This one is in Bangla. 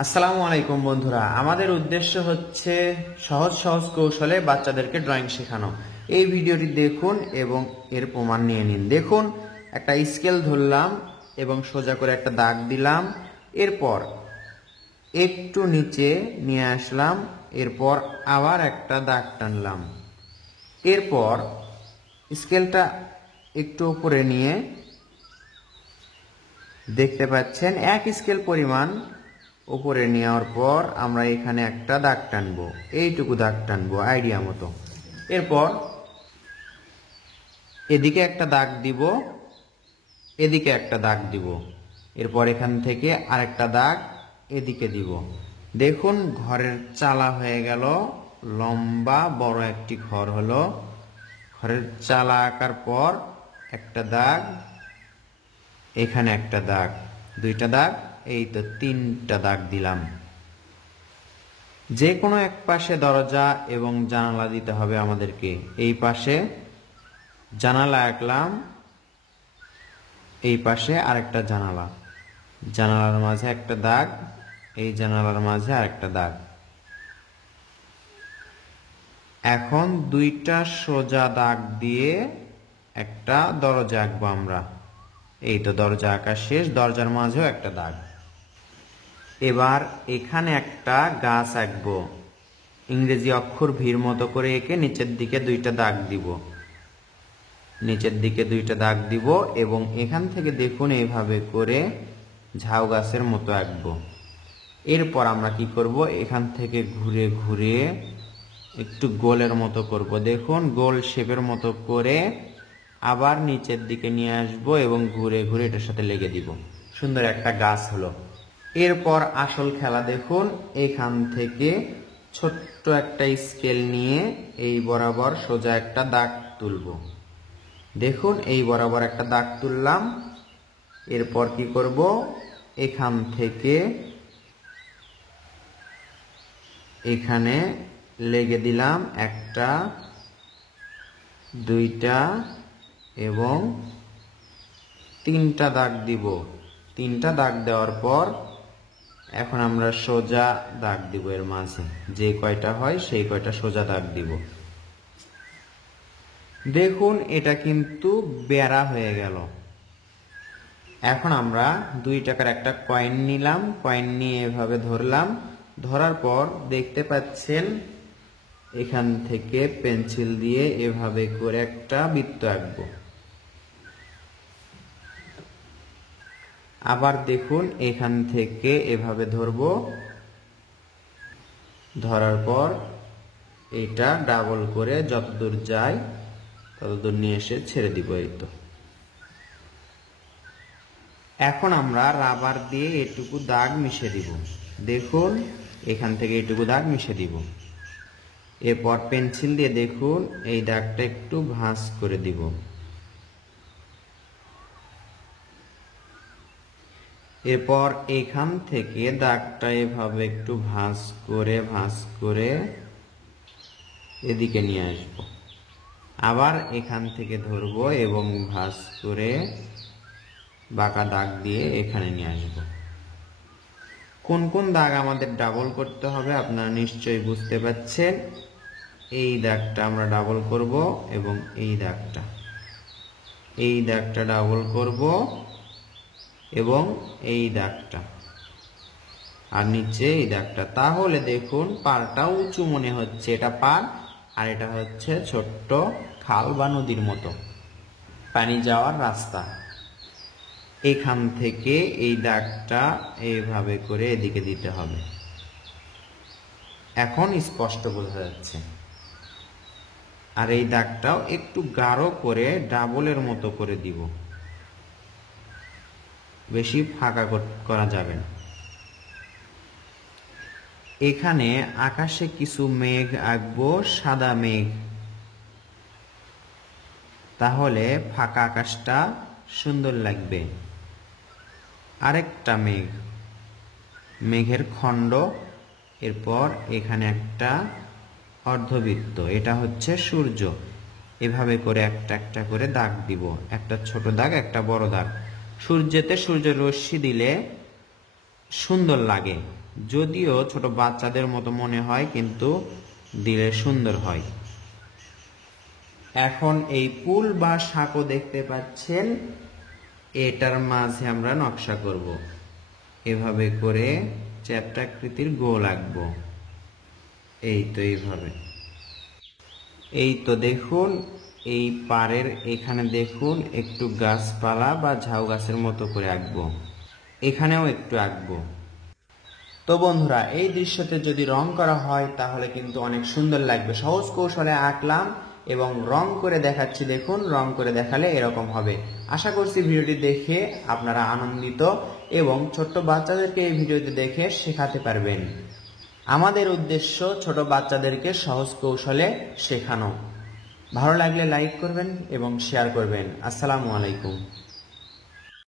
আসসালামু আলাইকুম বন্ধুরা, আমাদের উদ্দেশ্য হচ্ছে সহজ সহজ কৌশলে বাচ্চাদেরকে ড্রয়িং শেখানো। এই ভিডিওটি দেখুন এবং এর প্রমাণ নিয়ে নিন। দেখুন, একটা স্কেল ধরলাম এবং সোজা করে একটা দাগ দিলাম, এরপর একটু নিচে নিয়ে আসলাম, এরপর আবার একটা দাগ টানলাম, এরপর স্কেলটা একটু উপরে নিয়ে দেখতে পাচ্ছেন এক স্কেল পরিমাণ উপরে নেওয়ার পর আমরা এখানে একটা দাগ টানবো, এইটুকু দাগ টানবো আইডিয়া মতো। এরপর এদিকে একটা দাগ দিব, এদিকে একটা দাগ দিব, এরপর এখান থেকে আরেকটা দাগ এদিকে দিব। দেখুন, ঘরের চালা হয়ে গেল, লম্বা বড় একটি ঘর হলো। ঘরের চালা আঁকার পর একটা দাগ, এখানে একটা দাগ, দুইটা দাগ, এই তো তিনটা দাগ দিলাম। যে কোনো এক পাশে দরজা এবং জানালা দিতে হবে আমাদেরকে। এই পাশে জানালা আঁকলাম, এই পাশে আরেকটা জানালা, জানালার মাঝে একটা দাগ, এই জানালার মাঝে আরেকটা দাগ। এখন দুইটা সোজা দাগ দিয়ে একটা দরজা আঁকবো আমরা। এই তো দরজা আঁকা শেষ, দরজার মাঝেও একটা দাগ। এবার এখানে একটা গাছ আঁকবো, ইংরেজি অক্ষর ভির মতো করে এঁকে নিচের দিকে দুইটা দাগ দিব, নিচের দিকে দুইটা দাগ দিব এবং এখান থেকে দেখুন এইভাবে করে ঝাউ গাছের মতো আঁকবো। এরপর আমরা কি করব, এখান থেকে ঘুরে ঘুরে একটু গোলের মতো করব। দেখুন, গোল শেপের মতো করে আবার নিচের দিকে নিয়ে আসব এবং ঘুরে ঘুরে এটার সাথে লেগে দিব। সুন্দর একটা গাছ হলো। এরপর আসল খেলা দেখুন, এখান থেকে ছোট্ট একটা স্কেল নিয়ে এই বরাবর সোজা একটা দাগ তুলব। দেখুন, এই বরাবর একটা দাগ তুললাম। এরপর কি করব, এখান থেকে এখানে লেগে দিলাম একটা, দুইটা এবং তিনটা দাগ দিব। তিনটা দাগ দেওয়ার পর এখন আমরা সোজা দাগ দিব, এর মাঝে যে কয়টা হয় সেই কয়টা সোজা দাগ দিব। দেখুন, এটা কিন্তু বেড়া হয়ে গেল। এখন আমরা 2 টাকার একটা কয়েন নিলাম, কয়েন নিয়ে এভাবে ধরলাম, ধরার পর দেখতে পাচ্ছেন এখান থেকে পেন্সিল দিয়ে এভাবে করে একটা বৃত্ত আঁকবো। আবার দেখুন, এখান থেকে এভাবে ধরবো, ধরার পর এটা ডাবল করে যতদূর যায় ততদূর নিয়ে এসে ছেড়ে দিব। এই তো। এখন আমরা রাবার দিয়ে এটুকু দাগ মিশে দিব। দেখুন, এখান থেকে এটুকু দাগ মিশে দিব। এরপর পেন্সিল দিয়ে দেখুন এই দাগটা একটু ভাঁজ করে দিব। এরপর এখান থেকে দাগটা এভাবে একটু ভাঁজ করে এদিকে নিয়ে আসব। আবার এখান থেকে ধরব এবং ভাঁজ করে বাঁকা দাগ দিয়ে এখানে নিয়ে আসব। কোন কোন দাগ আমাদের ডাবল করতে হবে আপনারা নিশ্চয়ই বুঝতে পারছেন। এই দাগটা আমরা ডাবল করব এবং এই দাগটা ডাবল করব এবং এই দাগটা, আর নিচে এই দাগটা। তাহলে দেখুন, পাড়টা উঁচু মনে হচ্ছে, এটা পাড় আর এটা হচ্ছে ছোট্ট খাল বা নদীর মতো পানি যাওয়ার রাস্তা। এখান থেকে এই দাগটা এইভাবে করে এদিকে দিতে হবে। এখন স্পষ্ট বোঝা যাচ্ছে। আর এই দাগটাও একটু গাঢ় করে ডাবলের মতো করে দিব, বেশি ফাঁকা করা যাবে না। এখানে আকাশে কিছু মেঘ আঁকবো, সাদা মেঘ, তাহলে ফাঁকা আকাশটা সুন্দর লাগবে। আরেকটা মেঘ, মেঘের খণ্ড, এরপর এখানে একটা অর্ধবৃত্ত, এটা হচ্ছে সূর্য। এভাবে করে একটা একটা করে দাগ দিব, একটা ছোট দাগ একটা বড় দাগ। সূর্যেতে সূর্যের রশ্মি দিলে সুন্দর লাগে। যদিও ছোট বাচ্চাদের মতো মনে হয়, কিন্তু দিলে সুন্দর হয়। এখন এই পুল বা সাঁকো দেখতে পাচ্ছেন, এটার মাঝে আমরা নকশা করব। এভাবে করে চ্যাপ্টাকৃতির গোল আঁকবো। এই তো এইভাবে। এই তো দেখুন, এই পাড়ের এখানে দেখুন একটু গাছপালা বা ঝাউ গাছের মতো করে আঁকবো। এখানেও একটু আঁকবো। তো বন্ধুরা, এই দৃশ্যতে যদি রং করা হয় তাহলে কিন্তু অনেক সুন্দর লাগবে। সহজ কৌশলে আঁকলাম এবং রং করে দেখাচ্ছি। দেখুন, রং করে দেখালে এরকম হবে। আশা করছি ভিডিওটি দেখে আপনারা আনন্দিত এবং ছোট্ট বাচ্চাদেরকে এই ভিডিওটি দেখে শেখাতে পারবেন। আমাদের উদ্দেশ্য ছোট বাচ্চাদেরকে সহজ কৌশলে শেখানো। ভালো লাগলে লাইক করবেন এবং শেয়ার করবেন। আসসালামু আলাইকুম।